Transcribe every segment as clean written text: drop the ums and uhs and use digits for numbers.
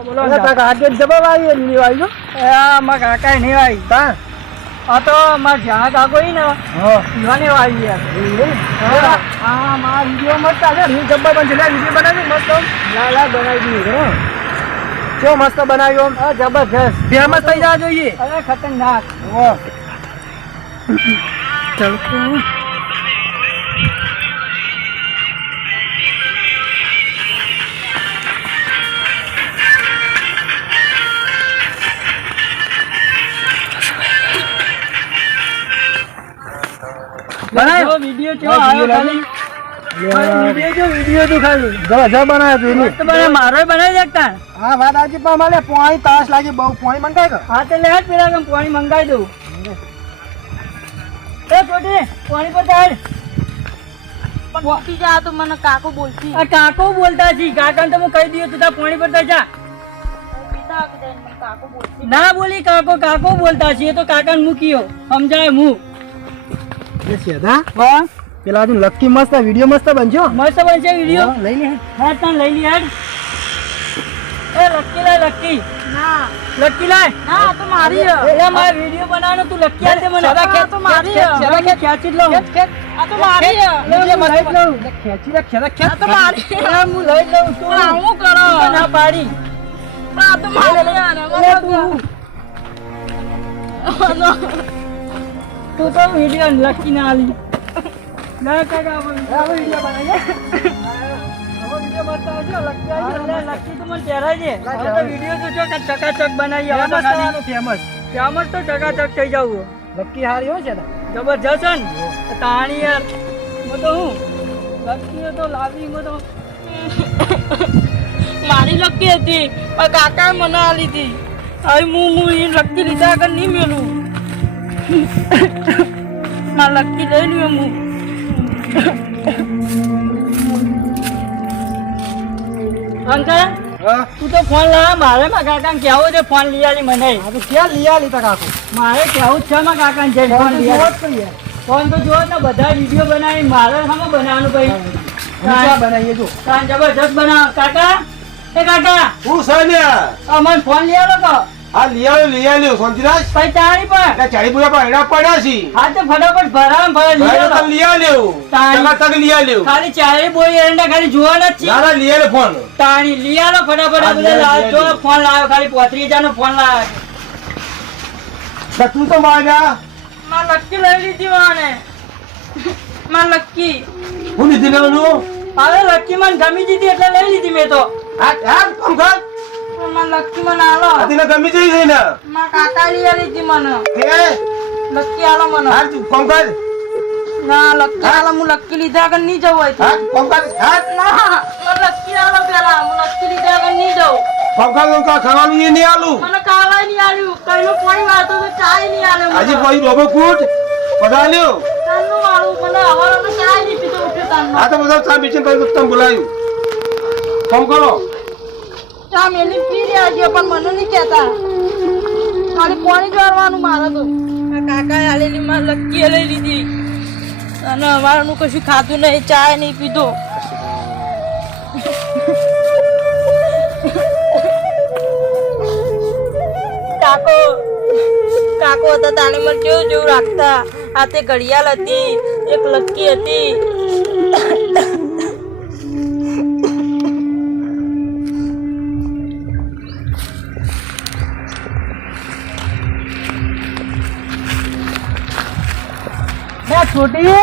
બોલો કાકા આગે જવાબ આવી નહીં આવી મારા કાકા નહીં આવી કા આ તો મારા જ્યાં કાકો ઈ ને ઈવાને આવી યાર હા મારા વિડીયો મસ્ત આજે હું જબ્બર બનશે વિડીયો બનાવી મસ્ત લા બનાવી દીધું કેવો મસ્ત બનાવ્યો હા જબરજસ્ત ફેમસ થઈ જવા જોઈએ અરે ખતરનાક ચાલ વિડિયો કેવો આવ્યો ખાલી વિડિયો તો ખાલી જબરજસ્ત બનાવ્યો મસ્ત બને મારો બનાવી દેખતા હા વાત આજે પણ મારે પાણી તાસ લાગે બહુ પાણી મંગાઈ ગયો હા તે લે પેલા કેમ પાણી મંગાઈ દઉં એ છોટી પાણી પર તાડ પણ પી જા તો મને કાકો બોલતી આ કાકો બોલતા છી કાકાને તો હું કહી દીધું તું તા પાણી પર તાડ જા પીતા આપી દે મને કાકો બોલતી ના બોલી કાકો બોલતા છી એ તો કાકાને મૂક્યો સમજાય હું એ સેદા હા પેલા તું લક્કી મસ્ત વિડિયો મસ્ત બનજો મસ્ત બનશે વિડિયો લઈ લે હા તને લઈ લે યાર એ લક્કી ના લક્કી લાય ના તો મારી એટલે મારે વિડિયો બનાવવાનો તું લક્કી આલ દે મને તો મારી ખેંચી લો આ તો મારી લે મસ્ત લઉં ખેંચી લે ખેંચ આ તો મારી હું લઈ લઉં તું હું કરો ના પાડી આ તો મારી તું તો વિડિયો લક્કી ના આલી ના કાકા હવે વિડિયો બનાવીએ વિડિયો બનતા હશે લક્કી આવી લક્કી તો મને પહેરાય છે હવે તો વિડિયો તો જો ચકાચક બનાવી હવે તો ફેમસ તો ચકાચક થઈ જાવું લક્કી હારી હોય છે જબરજસ્ત ને તાણી યાર હું તો હું લક્કી તો લાવી હું તો મારી લક્કી હતી પણ કાકાએ મને આલી હતી હવે હું એ લક્કી લીધા આગળ નહીં મેલું ના લક્કી લઈ લ્યો હું અંકલ તું તો ફોન લાવ મારે મારા કાકાને કહેવું છે ફોન લઈ આલી મને ક્યાં લઈ આલી તા કાકો મારે કહેવું જ છે મારા કાકાને જઈને ફોન લઈ આલી ફોન તો જોવો ને બધા વિડીયો બનાવી મારે સામે બનાવવાનું ભાઈ બનાવીએ જો કાન જબરજસ્ત બનાવ કાકા એ કાકા હું સાલ્યા મને ફોન લઈ આલો તો આ લઈ આવ્યો શાંતિરાજ ભાઈ ચાણી પર ચાળી પૂરા પાયડા પડ્યા છે હા તો ફટાફટ ભરામ ભરા લઈ આલો લઈ આવ્યો તક લઈ આવ્યો ખાલી ચાળી બોય એરંડા ખાલી જોવાના જ છે ના લઈ આવ્યો ફોન તાણી લઈ આલો ફટાફટ આ બધા જો ફોન લાવ્યો ખાલી 35000 નો ફોન લાવ્યો તું તો માર્યા માં લક્કી લઈ લીધી વાને માં લક્કી હું લીધી લેવાનું હવે લક્કી મને ગમી દીધી એટલે લઈ લીધી મેં તો આ કામ કર માં લક્કી મને આલો આને ગમી જઈ છે ને માં કાકા લઈ લીધી મને કે લક્કી આલો મને આ તું કામ કર ના લક્કી આલો હું લક્કી લીધા આગળ નહીં જવું હોય હા કામ કર હા ના મને લક્કી આલો પેલા હું લક્કી લીધા આગળ નહીં જવું કામ કર ખાવાનું એ નહીં આલું મને ખાવાય નહીં આલ્યું કઈનો પાણી વાતો તો ચાય નહીં આલે આજે કોઈ ડોબો કૂટ પધાલ્યો તાનું વાળું મને હવારનો ચાય નહીં પીતો ઉઠ્યો તાનો આ તો બધા ચા બીચીને તમે બોલાયું કામ કરો ચા મેલી પી રહ્યા છે પણ મને નહીં કહેતા ખાલી પાણી જોવાનું મારે તો આ કાકાએ આલેલી માં લક્કી લઈ લીધી અને અમારનું કશું ખાધું નહીં ચાય નહીં પીધો કાકો હતા તાને મને કેવું જેવું રાખતા આ તે ઘડિયાળ હતી એક લક્કી હતી છોટી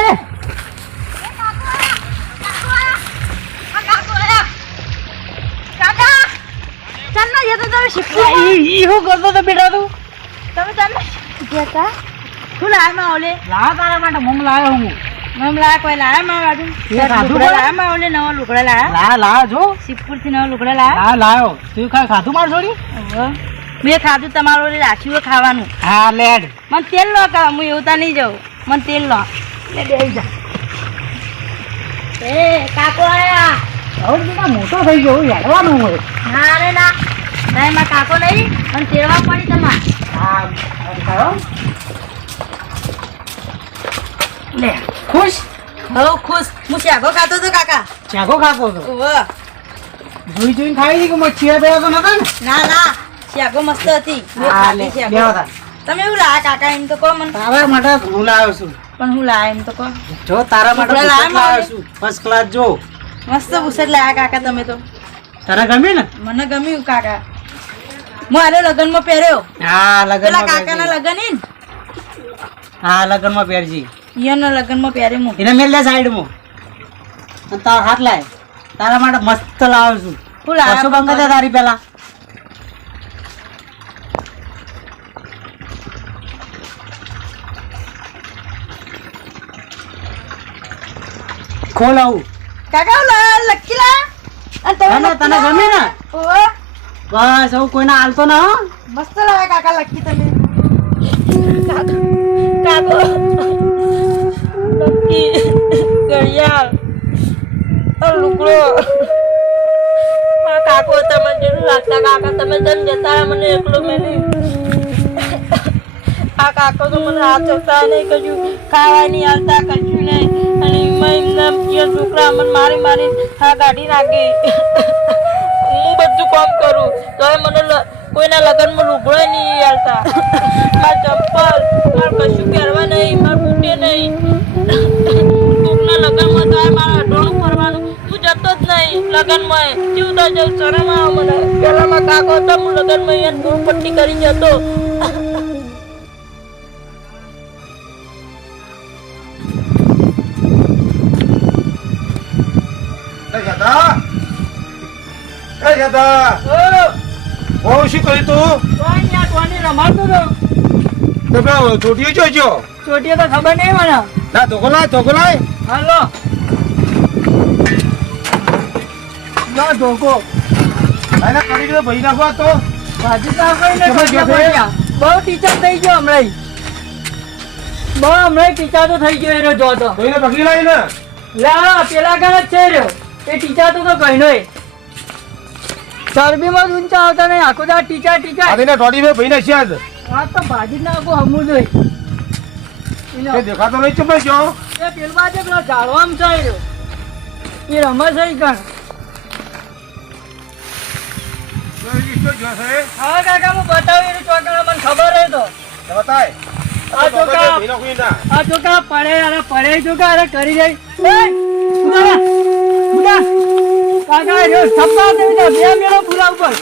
શું કરતો તો બેટા તું તમે જતા શું લાય માં ઓલે લાવ તારા માટે મમ લાવ્યો હું મમ લાય કોઈ લાય માં બાજુ લાય માં ઓલે નવા લુગડા લાયા લાવ જો સિદ્ધપુર થી નવા લુગડા લાયા હા લાવ્યો તું ખાધું માર છોડી મેં ખાધું તમારું રાખ્યું ખાવાનું હા લેડ મને તેલ લો કા હું એવું તા નહીં જાઉં મને તેલ લો લે બેહી જા એ કાકો આયા હવે બેટા મોટો થઈ ગયો હેડવાનું હોય ના રે ના નહીં માં કાકો નહીં અને તેડવા પડી તમારે હા લે ખુશ હો ખુશ હું શાકો ખાતો તો કાકા ચાકો ખાતો હતો વાહ જોઈને ખાઈ હતી કે મચ્છી તો નતા ને ના ના શેગો મસ્ત હતી મેં ખાધી શેગો. તમે એવું લાયા કાકા એમ તો કહો મને. તારા માટે હું લાવ્યો છું પણ હું લાયા એમ તો કહો. જો તારા માટે ઢોકળા બુસટ લાવ્યા લાવ્યો છું ફર્સ્ટ ક્લાસ જો મસ્ત બુસટ લાયા કાકા તમે તો. તારા ગમે ને મને ગમ્યું કાકા. મારે લગનમાં પહેર્યો. હા પેલા લગનમાં કાકાના લગન ઈ ને હા લગનમાં પહેરજી ઈયોના લગનમાં પહેર્યો હું. એને મેલ લે સાઈડમાં અને તારા હાથ લાય તારા માટે મસ્ત લાવ્યો છું શું લાયા? કશું બંધ દે તારી પેલા ખોલ આવું કાકા હું લાયા? લકી લાયા? અને તમે તને લકી તને લાયા? ગમે ને ઓહો, બસ આવું કોઈને હાલતો ના હો મસ્ત લાયા કાકા લકી તમે. કાકો લકી ઘડિયાળ લુગડો કાકો તમે જેટલું લાગતા કાકા તમે જન જતા મને એકલો મેલી આ કાકો તો મને હાથ જતા નહીં કશું ખાવા નહીં હાલતા કશું નહીં અને એમના છોકરા મને મારી મારી હા કાઢી નાખે હું બધું કામ કરું તો મને કોઈના લગ્નમાં લુગડો નહીં હાલતા મારા ચંપલ મારે કશું પહેરવા નહીં મારે બુટે નહીં કોકના લગ્નમાં તો મારે અઢોણું ફરવાનું હું જતો જ નહીં લગ્નમાં કેવું તો જવું શરમ આવે મને પેલામાં કાકો હતો હું લગ્નમાં અહીંયા ધૂળ પટ્ટી કરી જતો શું કર્યું તું રમાડતો હતો તો પેલો ચોટીઓ જોજો ચોટીએ તો ખબર નહીં મને ના ધોકો લાય હાલો લો ધોકો આને કરી દો ભાઈ નાખવા તો ભાજી તો કઈ કેમ નહીં ગયો છે? બહુ ટીચર થઈ ગયો હમણાં બહુ હમણાં ટીચર તો થઈ ગયો એનો જો તો ભાઈને પકડી લાવી ને લે હા, પેલા ગાળ જ છે રહ્યો એ ટીચર તો કહીનો ચરબીમાં ઊંચા આવતા નહીં આખો દા ટીચર આદિને ટોડી મે ભાઈને છે જ આ તો ભાજી નાખો હમું જોઈ એ દેખાતો નહીં ચૂપ ગયો એ પેલવા છે પેલો ઝાડવામાં છે રહ્યો એ રમે છે ઈ કણ હા કાકા હું બતાવી રહ્યું ચોકડા મને ખબર હે તો બતાય આ ચોકા આ ચોકા પડે અરે પડે ચોકા અરે કરી જાય કાકા જો સપ્પા દેવી દે બે મેળો પૂરા ઉપર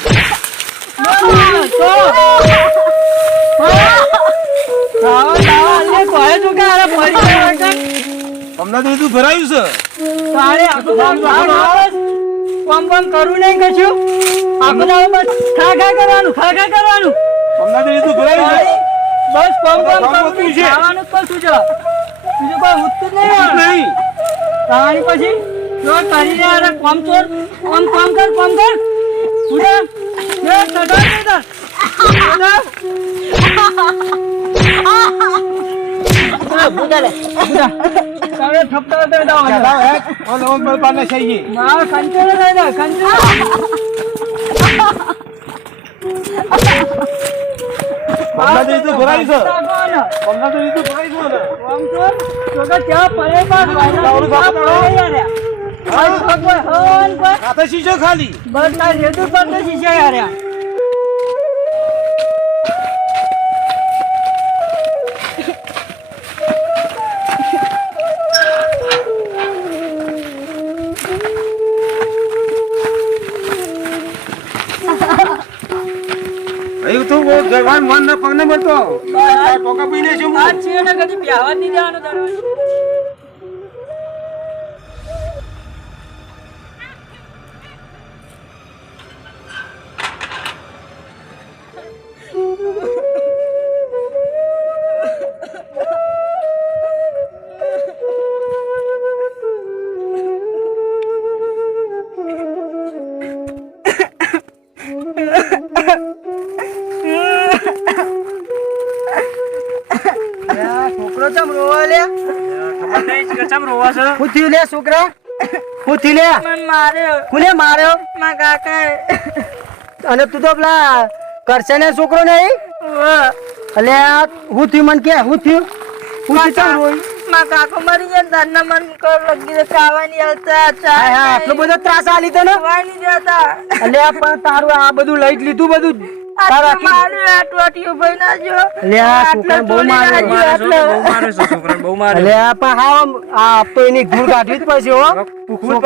અમને તો બધું ભરાયું છે કોમ કરું નહીં કશું આખો દાડો બસ ખા કરવાનું અમને તો બધું ભરાયું છે બસ કોમ કામ કરું બધું છે. ખાવાનું જ કશું છે બીજું કોઈ ઉઠતું જ નહીં નહીં ખાવાની પછી જો કરી રે અરે કોમ કર ઉડે એ સદા સદા બુડાલે તમે થપતા દે દાવ ઓન પર પાને સહી ના કંચેલો દે દે કંચેલો અમને તો બધું ભરાયું છે અમને તો બધું ભરાયું છે કોમ કર તો કે ત્યાં પડે બસ લાવડું ખાતું યાર આ કોઈ હોન કોઈ આ તો શીશો ખાલી બસ ના જેતું પર તો શીશે યાર એવું તો વો જવાન મન ન પગને મળતો આ ટોકા પીને છે આ છે ને કદી પ્યાવા નહીં દેવાનો તારો છોકરો ચમ રોવા લે ખબર નહીં કે ચમ રોવા છે હું થયું લે છોકરા હું થયું લે મને માર્યો કોને માર્યો મારા કાકાએ અને તું તો પેલા કરશે ને છોકરો નહીં અલે હું થયું મને કે હું થયું હું ચમ રોઈ માં કાકો મરી ગયા તારના મન કર લગી ખાવાની હાલતા ચા આટલો બધો ત્રાસ આલી તને ખાવાની જતા એટલે પણ તારું આ બધું લઈ જ લીધું બધું તારા મારું આટવાટીઓ ભાઈ ના જો એટલે આ છોકરાને બહુ મારે એટલે આ પણ હા આ તો એની ગુણ કાઢવી જ પડશે હો પણ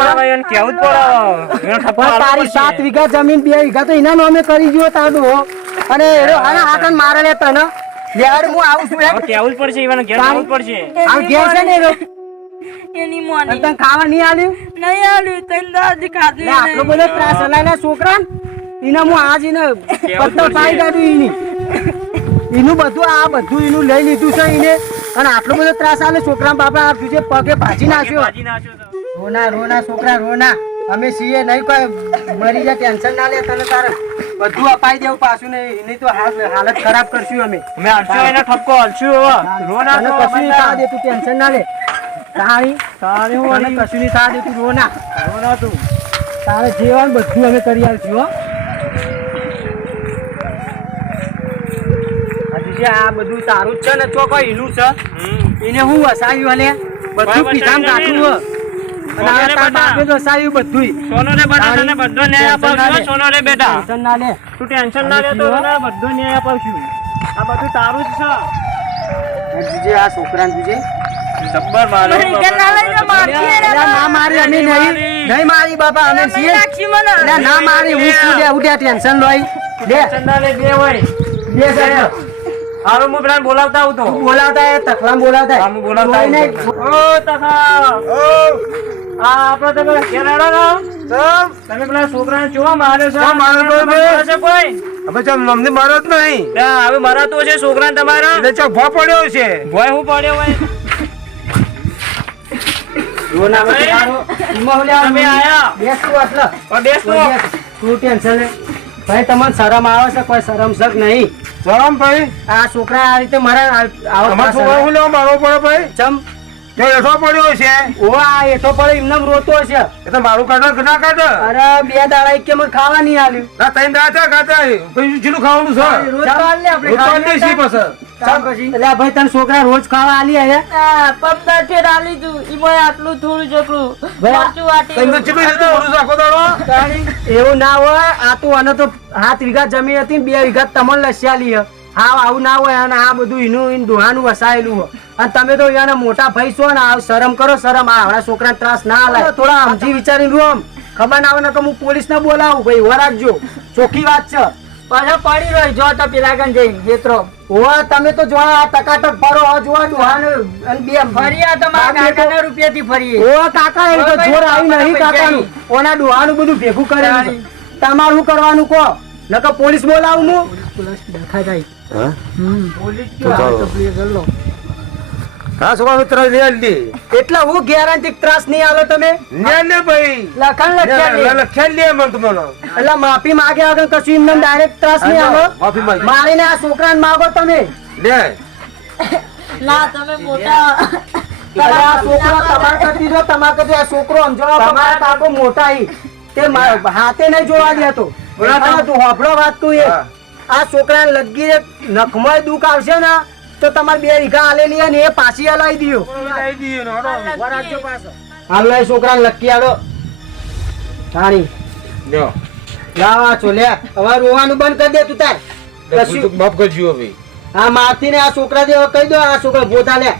તારી 7 વીઘા જમીન 2 વીઘા તો એના નામે કરી ગયો તારું હો અને આના હાથન મારે લે તને યાર હું આવું છું કેવું જ પડશે ઈવાને ઘેર આવવું જ પડશે આ ઘેર છે ને એની મોની તને ખાવા નહીં આલ્યું નહીં આલ્યું તને દાદી ખાધી લે આટલો બધો ત્રાસ હલાયલા છોકરા એને હું આજ એને પત્તો પાઈ કાઢ્યું એની એનું બધું આ બધું એનું લઈ લીધું છે એને અને આટલો બધો ત્રાસ આલે છોકરા બાપા આ તુજે પગે ભાજી નાખ્યો રોના છોકરા રોના અમે છીએ નહીં કોઈ મરી જાય ટેન્શન ના લે તને તારે બધું અપાઈ દેવું પાછું નહીં એની તો હાલત ખરાબ કરશું અમે હલશું એને ઠપકો હલશું હવે રોના તને કશું નહીં થવા દે તું ટેન્શન ના લે તારી હું અને કશું નહીં થવા દે તું રોના તું તારે જેવાનું બધું અમે કરી આવીશું હો હજી આ બધું તારું જ છે ને ચોકો ઈનું છે એને હું વસાવ્યું હલે બધું પીધામ કાઢું હો અને આ તાર બાપે તો વસાવ્યું બધું સોનો રે બેટા તને બધો ન્યાય અપાવશું સોનો રે બેટા ટેન્શન ના લે તું ટેન્શન ના લે તો તને બધો ન્યાય અપાવશું આ બધું તારું જ છે જીજે આ છોકરાને જીજે જબ્બર મારો ના મારી અમે નહીં મારી બાપા અમે છીએ ના મારી હું ઉડ્યા ટેન્શન લોઈ ટેન્શન ના લે બે હોય બે સાહેબ હાલો હું પેલા બોલાવતા આવું તો બોલાવતા એ તકલામ બોલાવતા હું બોલાવતા ઓ તથા આ આપણો તમે કેરાડો ના તમે પેલા છોકરાને જોવા માર્યો છે માર્યો કોઈ હવે ચમ મમ્મી મારો જ નહીં હવે મરાતો છે છોકરાને તમારા એટલે ચમ ભો પડ્યો છે ભોય હું પડ્યો હોય રોના બચારો ઈમોલ્યા તમે આયા બેસ તું આટલા બેસ તો તું ટેન્શન લે ભાઈ તમને શરમ આવે છે કોઈ શરમ શક નહીં શરમ ભાઈ આ છોકરા આ રીતે મારા તમારા છોકરા હું લેવા મારવો પડે ભાઈ ચમ તે એઠો પડ્યો છે ઓ આ એઠો પડે એમને રોતો છે એ તો મારું કાઢો ના કાઢો અરે 2 દાડા એક કે મને ખાવા નહીં આલ્યું ના તઈ દાતા ખાતા પછી જીનું ખાવાનું છે રોજ ખાવા લે આપણે રોજ ખાવાનું છે પછી એટલે આ ભાઈ તને છોકરા રોજ ખાવા આલી આયા પંદર ઠેર આલી તું ઈમોય આટલું થોડું જકડું મરચું વાટી તઈ ચીટલું રીતે બોલું આખો દાડો એવું ના હોય આ તો આનો તો 7 વીઘા જમીન હતી 2 વીઘા તમને લસ્યાલી હા આવું ના હોય અને આ બધું એનું ડોહાનું વસાયેલું હોય અને તમે તો એના મોટા ભાઈ છો ને આ શરમ કરો શરમ આ આપણા છોકરાને ત્રાસ ના આલાય થોડા સમજી વિચારીને રહો આમ ખબર ના આવે ને કે હું પોલીસ ને બોલાવું ભાઈ ઉભા રાખજો ચોખ્ખી વાત છે પાછા પડી રહી જો તો પેલા ગન જઈ જેત્રો ઓવા તમે તો જો આ ટકાટક ફરો જોવા ડોહાને અને બે ફરિયા તમારા કાકાના રૂપિયાથી ફરીએ ઓવા કાકા એ તો જોર આવી નહીં કાકાનું ઓના ડોહાનું બધું ભેગું કરેલું છે તમારું કરવાનું કો નકર પોલીસ બોલાવું હું પોલીસ દેખાય જાય હા છોકરા મિત્ર લે લે એટલે હું ગેરંટી ત્રાસ નહીં આલો તમે ને ભાઈ લખણ લખ્યા લે મન તમને એટલે માફી માંગે આગળ કશું એમને ડાયરેક્ટ ત્રાસ નહીં આલો માફી માંગ મારીને આ છોકરાને માગો તમે લે ના તમે મોટા એટલે આ છોકરો તમાર કરતી જો તમાર કરતી આ છોકરો સમજો તમારા કાકો મોટા ઈ તે હાથે નહીં જોવા દેતો બોલા તું હોફળો વાત તું એ આ છોકરાને લગી નખમાં દુખ આવશે ને તો તમારે 2 વીઘા આલેલી ને એ પાછી હલાવી દીયો હાલો એ છોકરાને લકી આલો તાણી લ્યો લાવા છો લે હવે રોવાનું બંધ કરી દે તું તાર કશું માફ કરજો હવે હા મારતી ને આ છોકરા દે કહી દો આ છોકરા ગોતા લે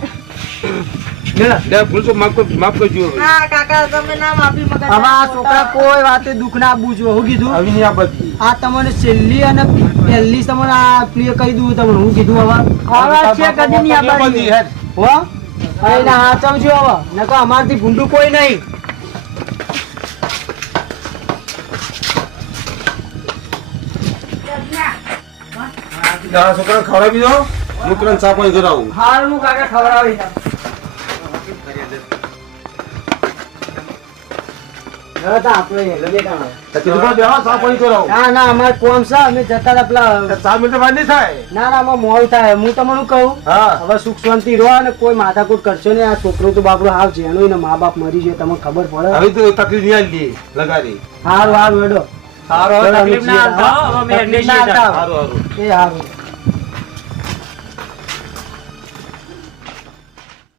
લે ભૂલ તો માફ કરજો હવે હા કાકા તમે ના માફી મગજ હવે આ છોકરા કોઈ વાતે દુઃખ ના બૂજો હું કીધું આવી ની આ બધી આ તમને છેલ્લી અને પહેલી તમને આ ક્લિયર કરી દઉં તમને હું કીધું હવે છે કદી ની આ બધી હેડ હો એના હાથ સમજો હવે નકો અમારથી ભૂંડું કોઈ નહીં છોકરા ખવડાવી દો મૂત્રણ સાપણ કરાવું હાલ હું કાકા ખવડાવી ના ના અમારે કોમ છે અમે જતા હતા પેલા 4 મિનિટ બાદ નહીં થાય ના ના અમારે મોડું થાય હું તમને કહું હા હવે સુખ શાંતિ રહો અને કોઈ માથાકૂટ કરશો ને આ છોકરો તો બાપડો હાવ છે એનો મા બાપ મરી જાય તમને ખબર પડે હવે તો તકલીફ નહીં આલી લગાડી હારું હારું હેડો સારો તકલીફ ના આવતા હવે અમે તકલીફ ના આવતા. સારું સારું એ હારું